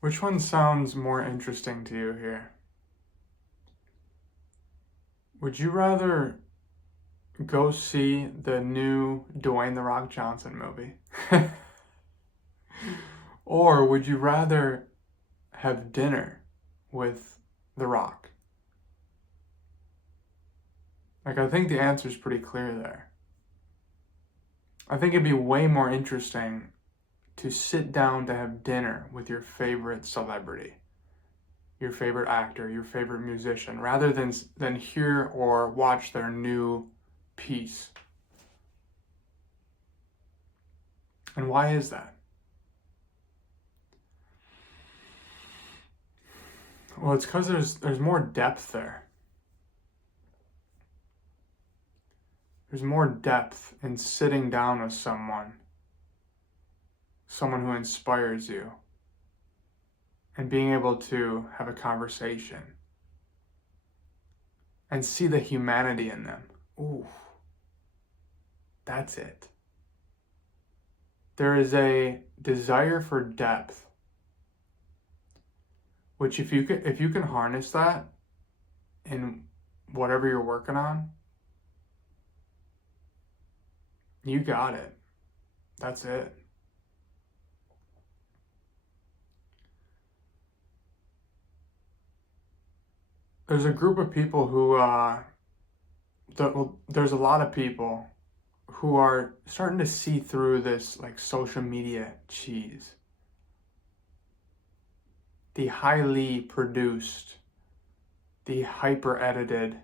Which one sounds more interesting to you here? Would you rather go see the new Dwayne The Rock Johnson movie? Or would you rather have dinner with The Rock? Like, I think the answer is pretty clear there. I think it'd be way more interesting to sit down to have dinner with your favorite celebrity, your favorite actor, your favorite musician, rather than hear or watch their new piece. And why is that? Well, it's because there's more depth there. There's more depth in sitting down with someone who inspires you, and being able to have a conversation and see the humanity in them. Ooh, that's it. There is a desire for depth, which if you can harness that in whatever you're working on, you got it. That's it. There's a group of people who, there's a lot of people who are starting to see through this like social media cheese. The highly produced, the hyper edited.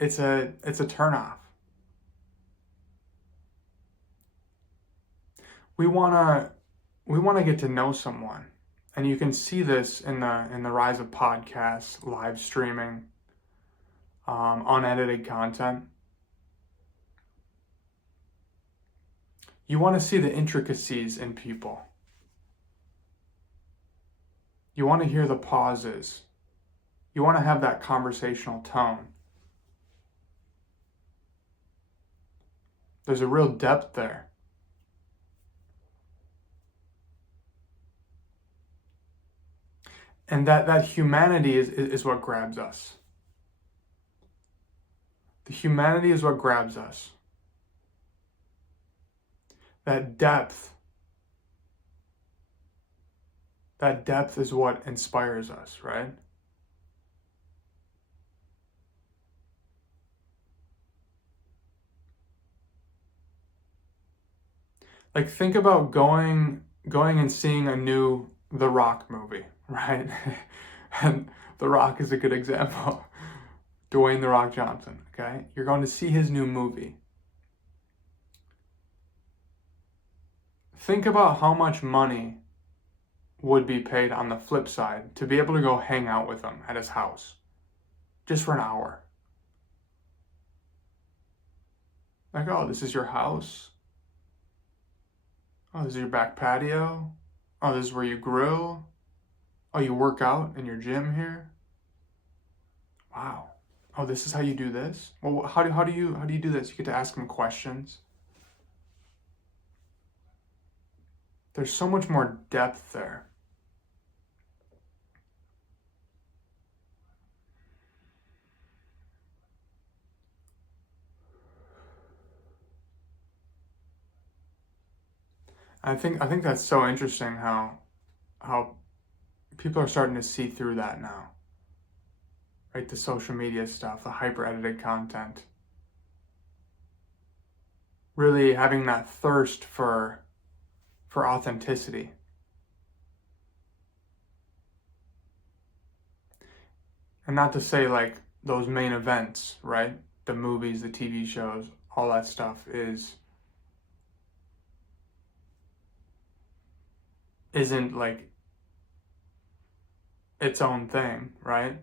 It's a turnoff. We wanna get to know someone, and you can see this in the rise of podcasts, live streaming, unedited content. You want to see the intricacies in people. You want to hear the pauses. You want to have that conversational tone. There's a real depth there. And that humanity is what grabs us. The humanity is what grabs us. That depth is what inspires us, right? Like, think about going and seeing a new The Rock movie, right? And The Rock is a good example. Dwayne The Rock Johnson, okay? You're going to see his new movie. Think about how much money would be paid on the flip side to be able to go hang out with him at his house just for an hour. Like, oh, this is your house? Oh, this is your back patio? Oh, this is where you grill? Oh, you work out in your gym here? Wow. Oh, this is how you do this? Well, how do you do this? You get to ask him questions. There's so much more depth there. I think that's so interesting how people are starting to see through that now. Right? The social media stuff, the hyper edited content. Really having that thirst for authenticity. And not to say like those main events, right? The movies, the TV shows, all that stuff isn't like its own thing, right?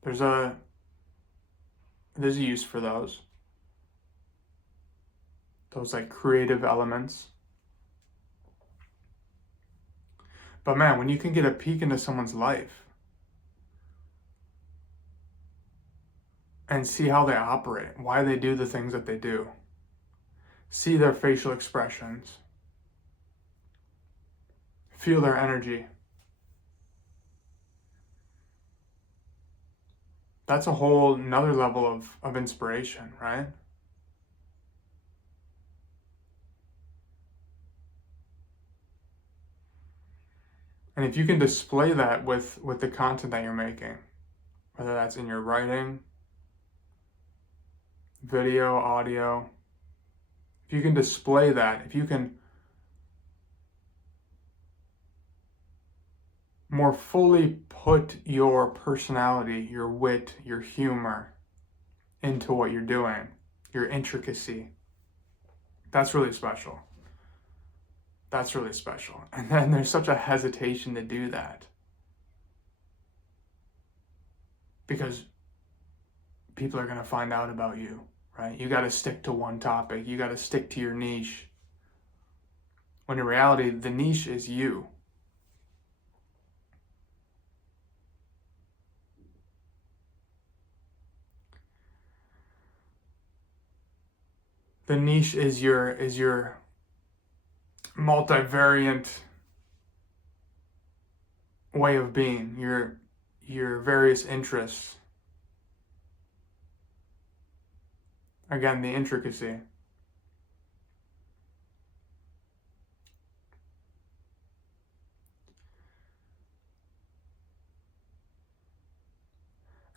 There's a use for those like creative elements. But man, when you can get a peek into someone's life and see how they operate, why they do the things that they do, see their facial expressions, feel their energy. That's a whole another level of inspiration, right? And if you can display that with the content that you're making, whether that's in your writing, video, audio, if you can display that, if you can more fully put your personality, your wit, your humor into what you're doing, your intricacy, that's really special. That's really special. And then there's such a hesitation to do that. Because people are going to find out about you, right? You got to stick to one topic. You got to stick to your niche. When in reality, the niche is you. The niche is your multivariant way of being, your various interests. Again, the intricacy.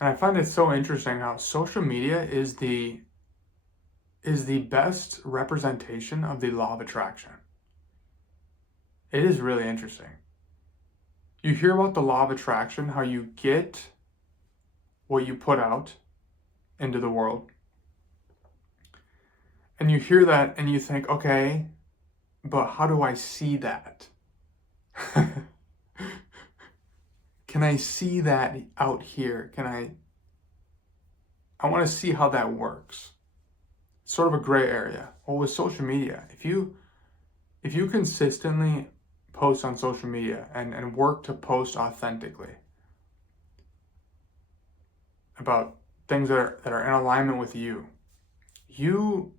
And I find it so interesting how social media is the best representation of the law of attraction. It is really interesting. You hear about the law of attraction, how you get what you put out into the world. And you hear that and you think, okay, but how do I see that? Can I see that out here? I want to see how that works. It's sort of a gray area. Well, with social media, if you consistently post on social media and work to post authentically about things that are in alignment with you, you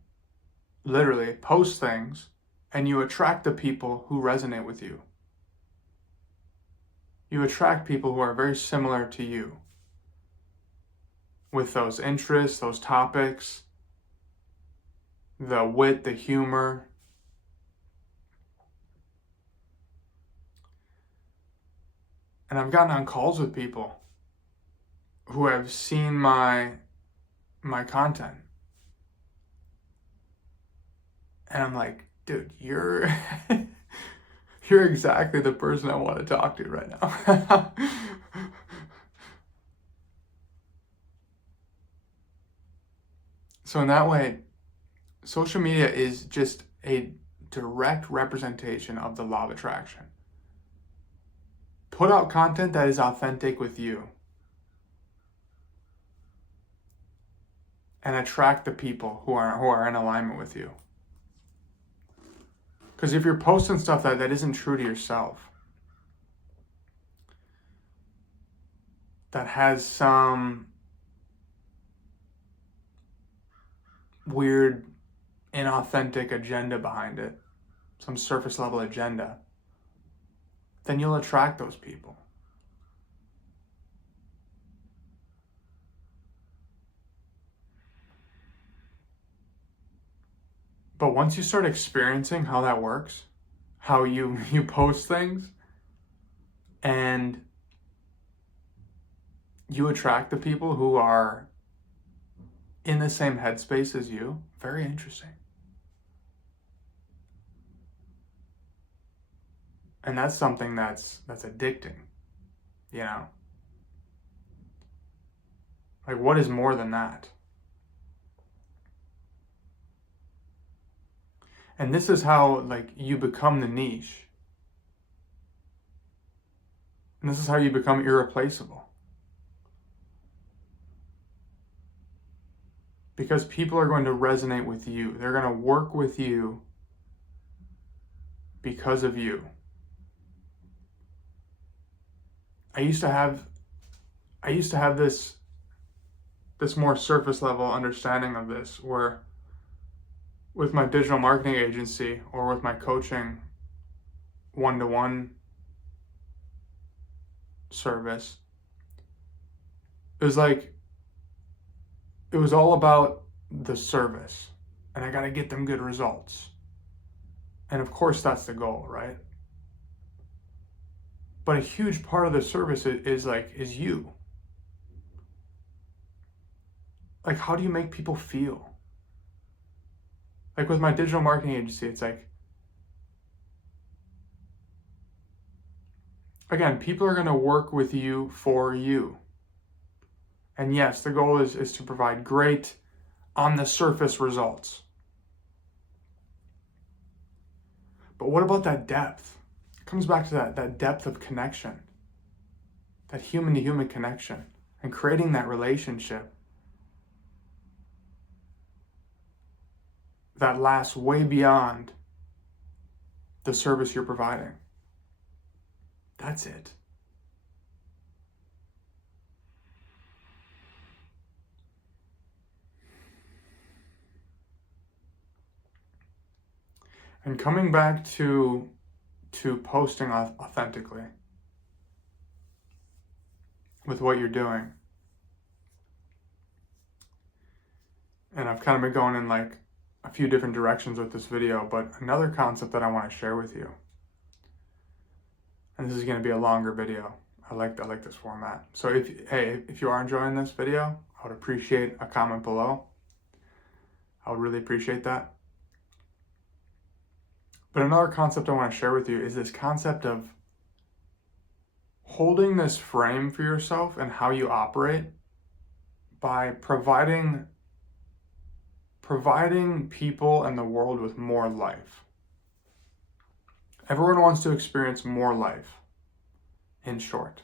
literally post things and you attract the people who resonate with you. You attract people who are very similar to you with those interests, those topics, the wit, the humor. And I've gotten on calls with people who have seen my content. And I'm like, dude, you're you're exactly the person I want to talk to right now. So in that way, social media is just a direct representation of the law of attraction. Put out content that is authentic with you and attract the people who are in alignment with you. Because if you're posting stuff that isn't true to yourself, that has some weird, inauthentic agenda behind it, some surface level agenda, then you'll attract those people. But once you start experiencing how that works, how you post things and you attract the people who are in the same headspace as you, very interesting. And that's something that's addicting, you know? Like, what is more than that? And this is how, like, you become the niche. And this is how you become irreplaceable. Because people are going to resonate with you. They're going to work with you because of you. I used to have this more surface level understanding of this, where with my digital marketing agency or with my coaching one-to-one service, it was like, it was all about the service, and I got to get them good results. And of course, that's the goal, right? But a huge part of the service is you. Like, how do you make people feel? Like with my digital marketing agency, it's like, again, people are going to work with you for you. And yes, the goal is to provide great on the surface results. But what about that depth? It comes back to that depth of connection, that human to human connection, and creating that relationship that lasts way beyond the service you're providing. That's it. And coming back to posting authentically with what you're doing. And I've kind of been going in like a few different directions with this video, but another concept that I want to share with you, and this is going to be a longer video. I like this format. So if you are enjoying this video, I would appreciate a comment below. I would really appreciate that. But another concept I want to share with you is this concept of holding this frame for yourself and how you operate by providing people and the world with more life. Everyone wants to experience more life, in short.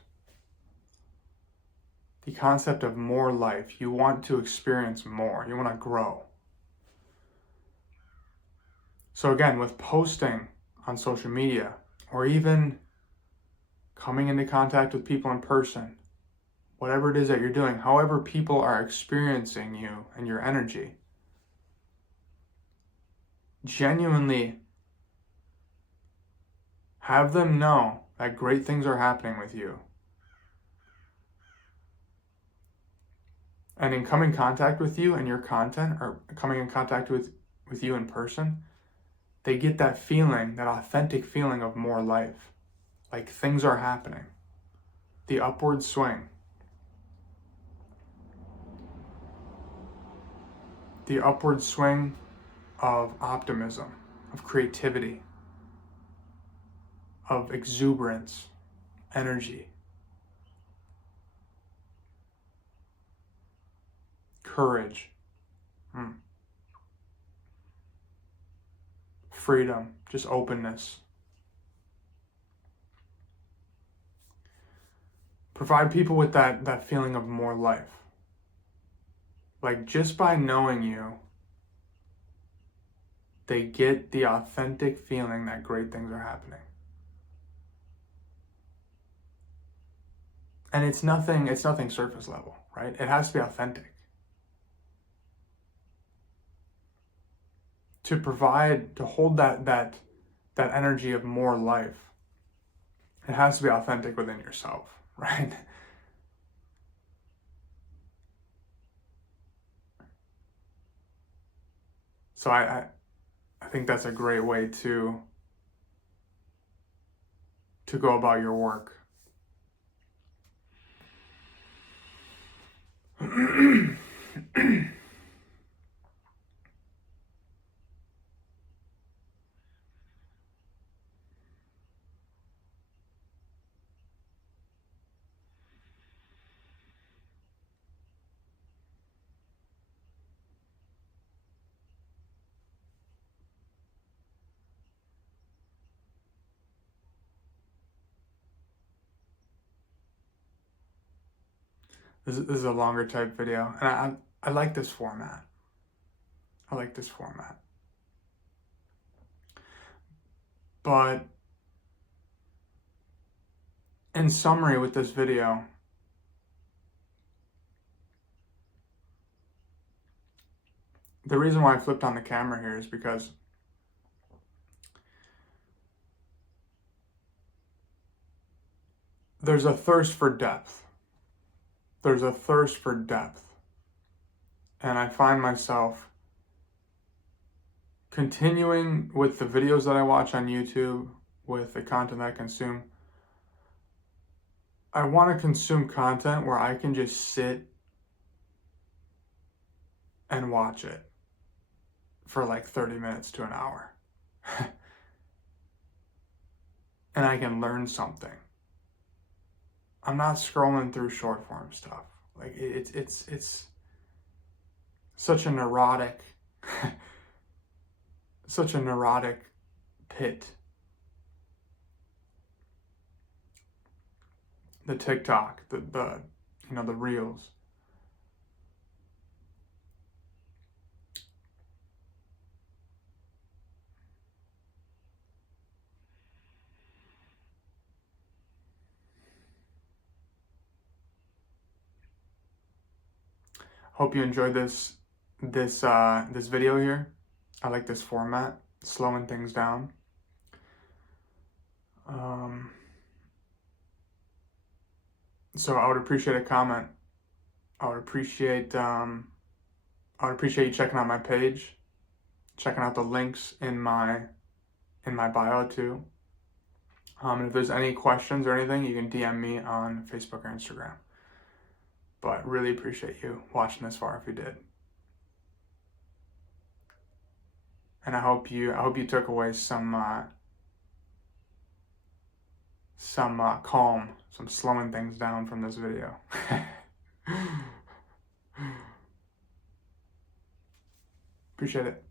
The concept of more life. You want to experience more. You want to grow. So again, with posting on social media, or even coming into contact with people in person, whatever it is that you're doing, however people are experiencing you and your energy, genuinely have them know that great things are happening with you. And in coming in contact with you and your content, or coming in contact with you in person, they get that feeling, that authentic feeling of more life. Like things are happening. The upward swing. The upward swing of optimism, of creativity, of exuberance, energy, courage, freedom, just openness. Provide people with that feeling of more life. Like just by knowing you, they get the authentic feeling that great things are happening. And it's nothing surface level, right? It has to be authentic. To hold that energy of more life, it has to be authentic within yourself, right? So I think that's a great way to go about your work. This is a longer type video, and I like this format. I like this format. But in summary with this video, the reason why I flipped on the camera here is because there's a thirst for depth. There's a thirst for depth. And I find myself continuing with the videos that I watch on YouTube, with the content that I consume. I want to consume content where I can just sit and watch it for like 30 minutes to an hour. And I can learn something. I'm not scrolling through short form stuff. Like it's such a neurotic such a neurotic pit. The TikTok, the the reels. Hope you enjoyed this video here. I like this format, slowing things down. So I would appreciate a comment. I would appreciate you checking out my page, checking out the links in my bio too. And if there's any questions or anything, you can DM me on Facebook or Instagram. But really appreciate you watching this far if you did. And I hope you took away some calm, some slowing things down from this video. Appreciate it.